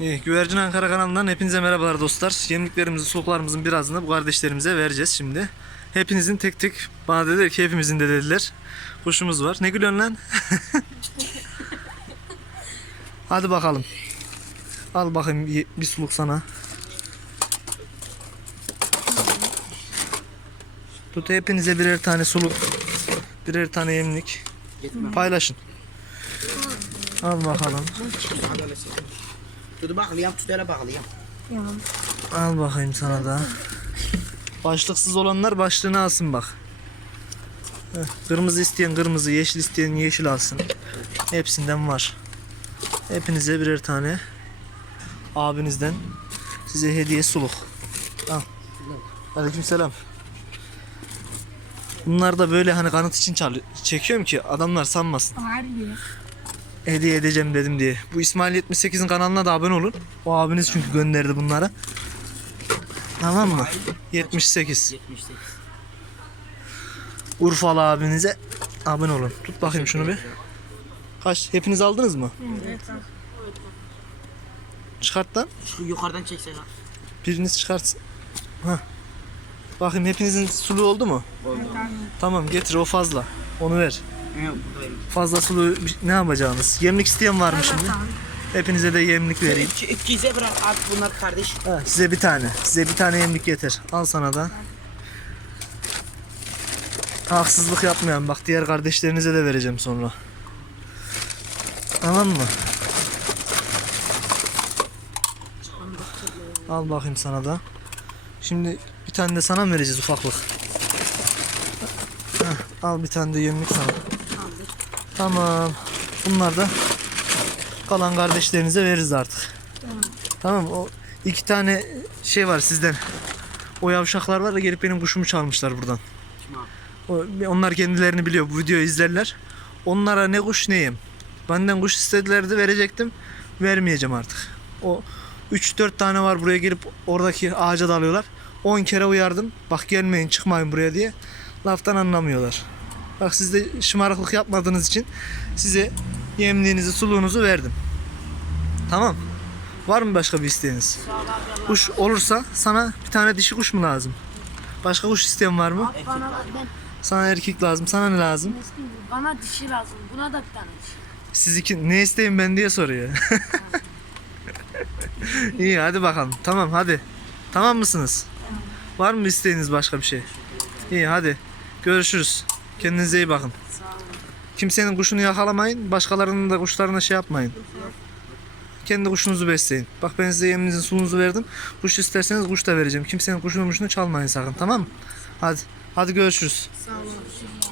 İyi, Güvercin Ankara kanalından hepinize merhabalar dostlar. Yemliklerimizi, suluklarımızın birazını bu kardeşlerimize vereceğiz şimdi. Hepinizin tek tek bana dediler ki hepimizin de dediler. Kuşumuz var. Ne gülüyorsun lan? Hadi bakalım. Al bakayım bir- bir suluk sana. Tut hepinize birer tane suluk. Birer tane yemlik. Paylaşın. Al bakalım. Tutu bağlayayım, tut öyle bağlayayım. Al bakayım sana da. Başlıksız olanlar başlığını alsın bak. Heh, Kırmızı isteyen kırmızı, yeşil isteyen yeşil alsın. Hepsinden var. Hepinize birer tane abinizden size hediye suluk. Al. Aleykümselam. Bunlar da böyle hani kanıt için çekiyorum ki adamlar sanmasın. Harbi. Hediye edeceğim dedim diye. Bu İsmail 78'in kanalına da abone olun. O abiniz çünkü gönderdi bunları. Tamam mı? 78. 78. Urfalı abinize abone olun. Tut bakayım şunu bir. Kaç? Hepiniz aldınız mı? Evet. Çıkart lan. Şu yukarıdan çeksene. Biriniz çıkartsın. Hah. Bakayım hepinizin sulu oldu mu? Tamam getir o fazla. Onu ver. Evet, buradayım. Fazla sulu bir- ne yapacağınız? Yemlik isteyen var mı şimdi? Hepinize de yemlik vereyim. İki- İkize bırak at bunlar kardeş. Ha, size bir tane. Size bir tane yemlik yeter. Al sana da. Haksızlık yapmayan bak diğer kardeşlerinize de vereceğim sonra. Tamam mı? Al bakayım sana da. Şimdi bir tane de sana mı vereceğiz ufaklık? Heh, al bir tane de yemlik sana. Tamam. Bunlar da kalan kardeşlerinize veririz artık. Tamam o iki tane şey var sizden. O yavşaklar var da gelip benim kuşumu çalmışlar buradan. Kim abi? O, onlar kendilerini biliyor. Bu videoyu izlerler. Onlara ne kuş ne yem. Benden kuş istedilerdi verecektim. Vermeyeceğim artık. O 3-4 tane var buraya gelip oradaki ağaca dalıyorlar. 10 kere uyardım. Bak gelmeyin çıkmayın buraya diye. Laftan anlamıyorlar. Bak siz de şımarıklık yapmadığınız için size yemliğinizi suluğunuzu verdim. Tamam. Var mı başka bir isteğiniz? Kuş olursa sana bir tane dişi kuş mu lazım? Başka kuş isteyen var mı? Bana ben Sana erkek lazım. Sana ne lazım? bana dişi lazım. Buna da bir tane dişi. Siz iki ne isteyin ben diye soruyor. İyi hadi bakalım. Tamam hadi. Tamam mısınız? Var mı isteğiniz başka bir şey? İyi hadi. Görüşürüz. Kendinize iyi bakın. Kimsenin kuşunu yakalamayın. Başkalarının da kuşlarına şey yapmayın. Kendi kuşunuzu besleyin. Bak ben size yeminizin sulunuzu verdim. Kuş isterseniz kuş da vereceğim. Kimsenin kuşunu muşunu çalmayın sakın tamam mı? Hadi. Hadi görüşürüz. Sağ olun.